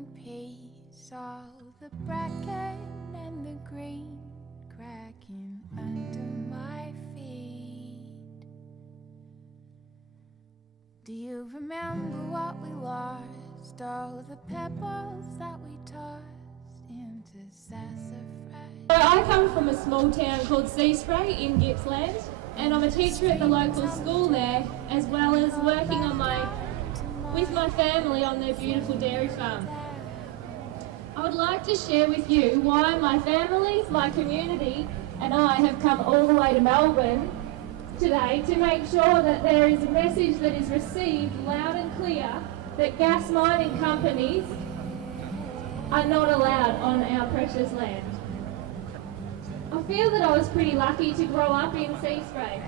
in peace, all the bracken and the green cracking under my feet. Do you remember what we lost? All the pebbles that we tossed into sassafras. So I come from a small town called Seaspray in Gippsland, and I'm a teacher at the local school there, as well as working with my family on their beautiful dairy farm. I would like to share with you why my family, my community, and I have come all the way to Melbourne today to make sure that there is a message that is received loud and clear that gas mining companies are not allowed on our precious land. I feel that I was pretty lucky to grow up in Seaspray.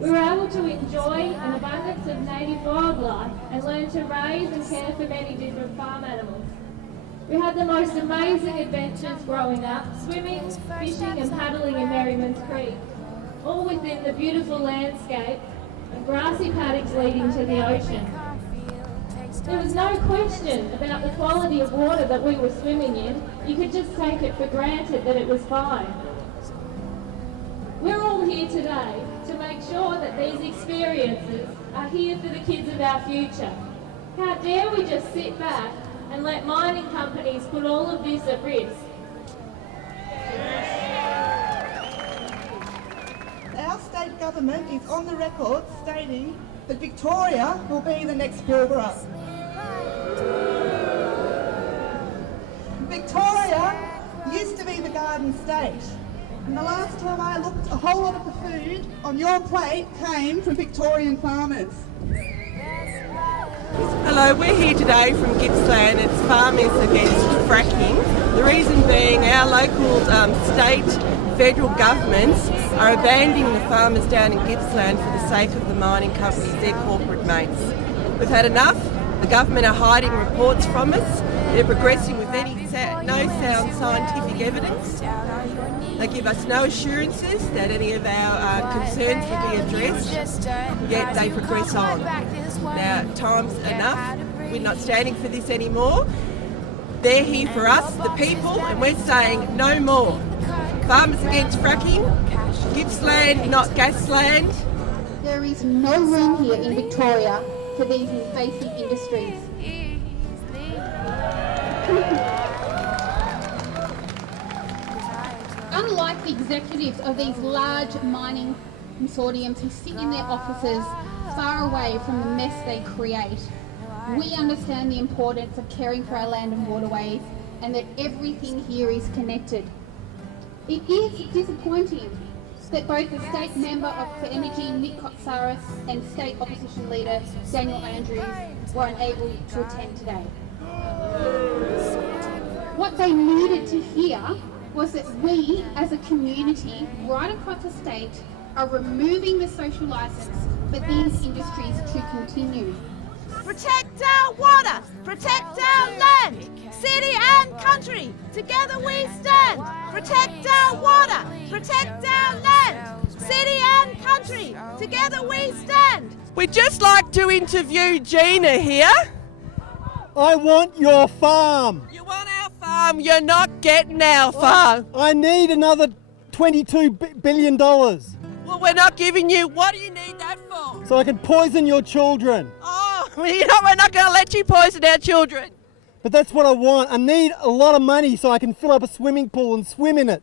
We were able to enjoy an abundance of native wildlife and learn to raise and care for many different farm animals. We had the most amazing adventures growing up, swimming, fishing and paddling in Merriman's Creek, all within the beautiful landscape and grassy paddocks leading to the ocean. There was no question about the quality of water that we were swimming in. You could just take it for granted that it was fine. We're all here today to make sure that these experiences are here for the kids of our future. How dare we just sit back and let mining companies put all of this at risk? Our state government is on the record stating that Victoria will be the next Pilbara. Victoria used to be the Garden State, and the last time I looked, a whole lot of the food on your plate came from Victorian farmers. Hello, we're here today from Gippsland. It's Farmers Against Fracking. The reason being our local state, federal governments are abandoning the farmers down in Gippsland for the sake of the mining companies, their corporate mates. We've had enough. The government are hiding reports from us. They're progressing with no sound scientific evidence. They give us no assurances that any of our concerns will be addressed, yet they progress on. Now, time's enough. We're not standing for this anymore. They're here for us, the people, and we're saying no more. Farmers Against Fracking, Gippsland, not Gasland. There is no room here in Victoria for these invasive industries. Unlike the executives of these large mining consortiums who sit in their offices far away from the mess they create, we understand the importance of caring for our land and waterways and that everything here is connected. It is disappointing that both the State Member for Energy, Nick Kotsaris, and State Opposition Leader, Daniel Andrews, were unable to attend today. What they needed to hear was that we, as a community, right across the state, are removing the social licence for these industries to continue. Protect our water, protect our land, city and country, together we stand. Protect our water, protect our land, city and country, together we stand. We'd just like to interview Gina here. I want your farm. You want our farm, you're not getting our farm. I need another $22 billion. Well, we're not giving you, what do you need that for? So I can poison your children. Oh, you know, we're not going to let you poison our children. But that's what I want. I need a lot of money so I can fill up a swimming pool and swim in it.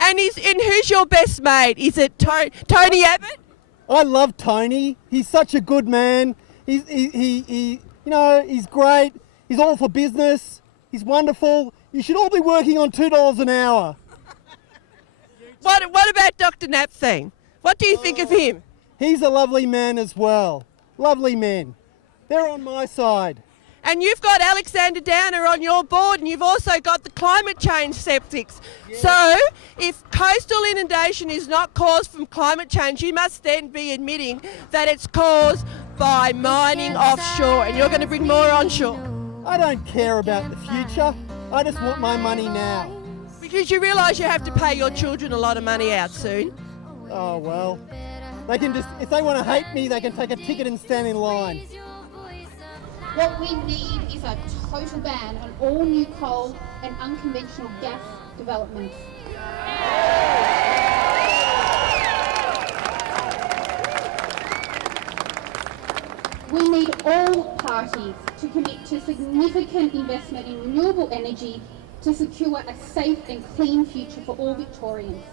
And who's your best mate? Is it Tony Abbott? I love Tony. He's such a good man. He he's great. He's all for business. He's wonderful. You should all be working on $2 an hour. What about Dr. Napthine? What do you think of him? He's a lovely man as well. Lovely men. They're on my side. And you've got Alexander Downer on your board, and you've also got the climate change skeptics. Yeah. So if coastal inundation is not caused from climate change, you must then be admitting that it's caused by mining offshore, and you're going to bring more onshore. I don't care about the future. I just want my money now. Because you realise you have to pay your children a lot of money out soon. Oh, well. They can just, if they want to hate me, they can take a ticket and stand in line. What we need is a total ban on all new coal and unconventional gas developments. We need all parties to commit to significant investment in renewable energy to secure a safe and clean future for all Victorians.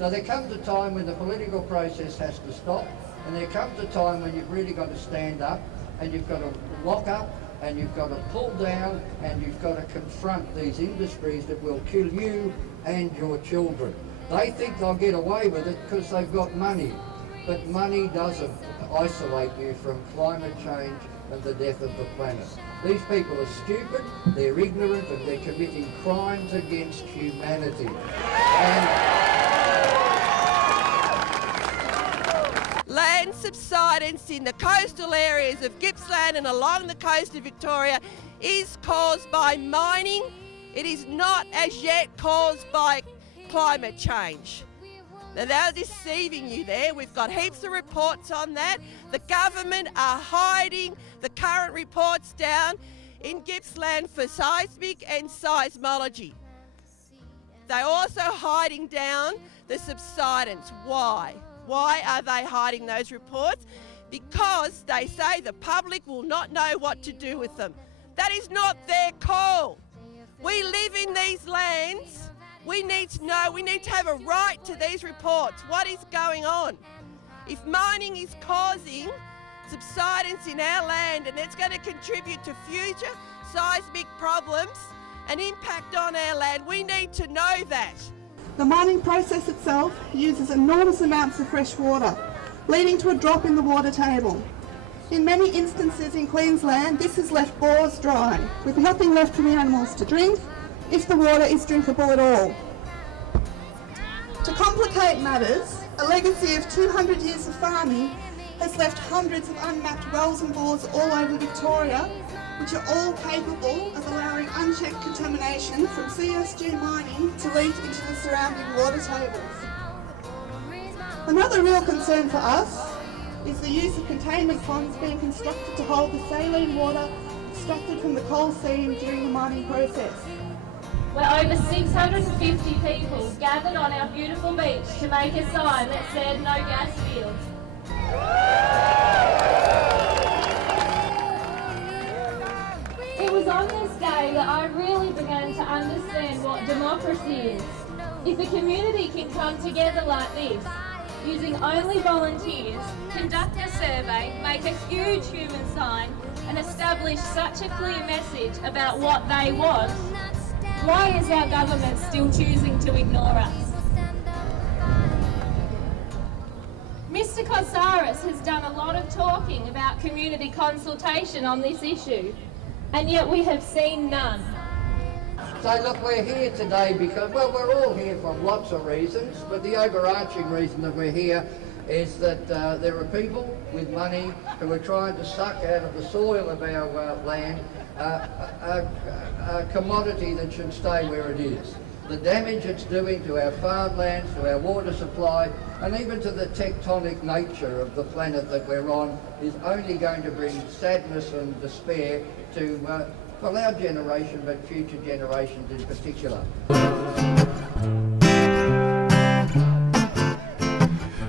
So there comes a time when the political process has to stop, and there comes a time when you've really got to stand up, and you've got to lock up, and you've got to pull down, and you've got to confront these industries that will kill you and your children. They think they'll get away with it because they've got money, but money doesn't isolate you from climate change and the death of the planet. These people are stupid, they're ignorant, and they're committing crimes against humanity. Land subsidence in the coastal areas of Gippsland and along the coast of Victoria is caused by mining. It is not as yet caused by climate change. Now they're deceiving you there. We've got heaps of reports on that. The government are hiding the current reports down in Gippsland for seismic and seismology. They're also hiding down the subsidence. Why? Why are they hiding those reports? Because they say the public will not know what to do with them. That is not their call. We live in these lands. We need to know, we need to have a right to these reports. What is going on? If mining is causing subsidence in our land and it's going to contribute to future seismic problems and impact on our land, we need to know that. The mining process itself uses enormous amounts of fresh water, leading to a drop in the water table. In many instances in Queensland, this has left bores dry, with nothing left for the animals to drink, if the water is drinkable at all. To complicate matters, a legacy of 200 years of farming has left hundreds of unmapped wells and bores all over Victoria, which are all capable of allowing unchecked contamination from CSG mining to leak into the surrounding water tables. Another real concern for us is the use of containment ponds being constructed to hold the saline water extracted from the coal seam during the mining process. Where over 650 people gathered on our beautiful beach to make a sign that said no gas fields. It was on this day that I really began to understand what democracy is. If a community can come together like this, using only volunteers, conduct a survey, make a huge human sign, and establish such a clear message about what they want, why is our government still choosing to ignore us? Mr. Kotsaris has done a lot of talking about community consultation on this issue, and yet we have seen none. So look, we're here today because, well, we're all here for lots of reasons, but the overarching reason that we're here is that there are people with money who are trying to suck out of the soil of our land a commodity that should stay where it is. The damage it's doing to our farmlands, to our water supply, and even to the tectonic nature of the planet that we're on is only going to bring sadness and despair to well, our generation, but future generations in particular.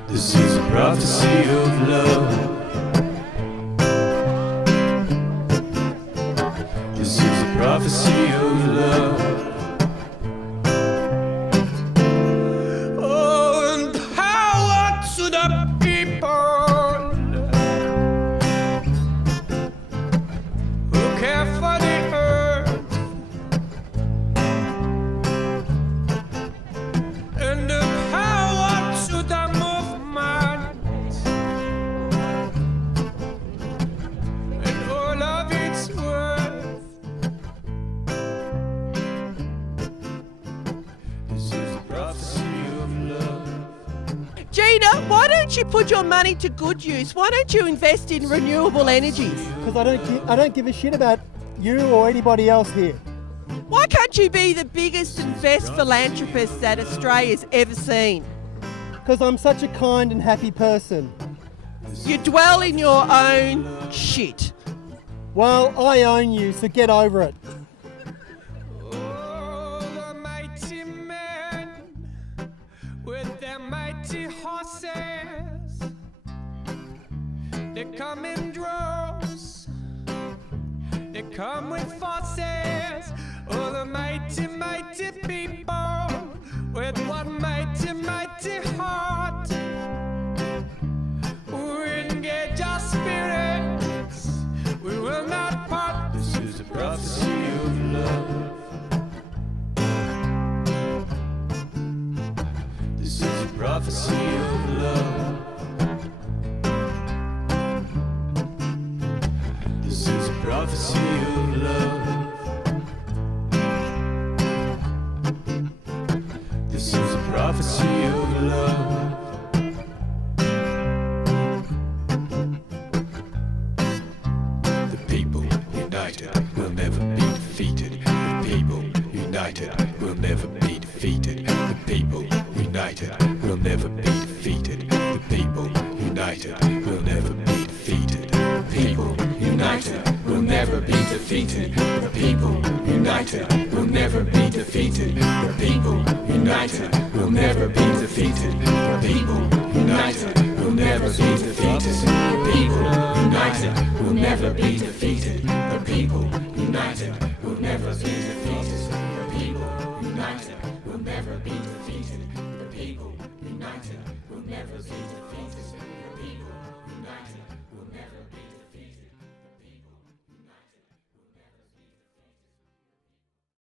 This is a prophecy of love. This is a prophecy of love. Oh, and power to the people who care for the earth and the power to the movement and all of its worth. This is a prophecy of love. Gina, why don't you put your money to good use? Why don't you invest in renewable energies? Because I don't give a shit about you or anybody else here. Why can't you be the biggest and best philanthropist that Australia's ever seen? Because I'm such a kind and happy person. You dwell in your own shit. Well, I own you, so get over it. Oh, the mighty men with their mighty horses, they come in droves, they come with forces. Oh, the mighty, mighty people with one mighty, mighty heart, who engage our spirits, we will not part. This is a prophecy of love. This is a prophecy of love. This is a prophecy of love. This is a prophecy of love. The people united will never be defeated. The people united will never be defeated. The people united will never be defeated. The people united will never be defeated. The people united will never be defeated. The people united will never be defeated. The people united will never be defeated. The people united will never be defeated. The people united will never be defeated.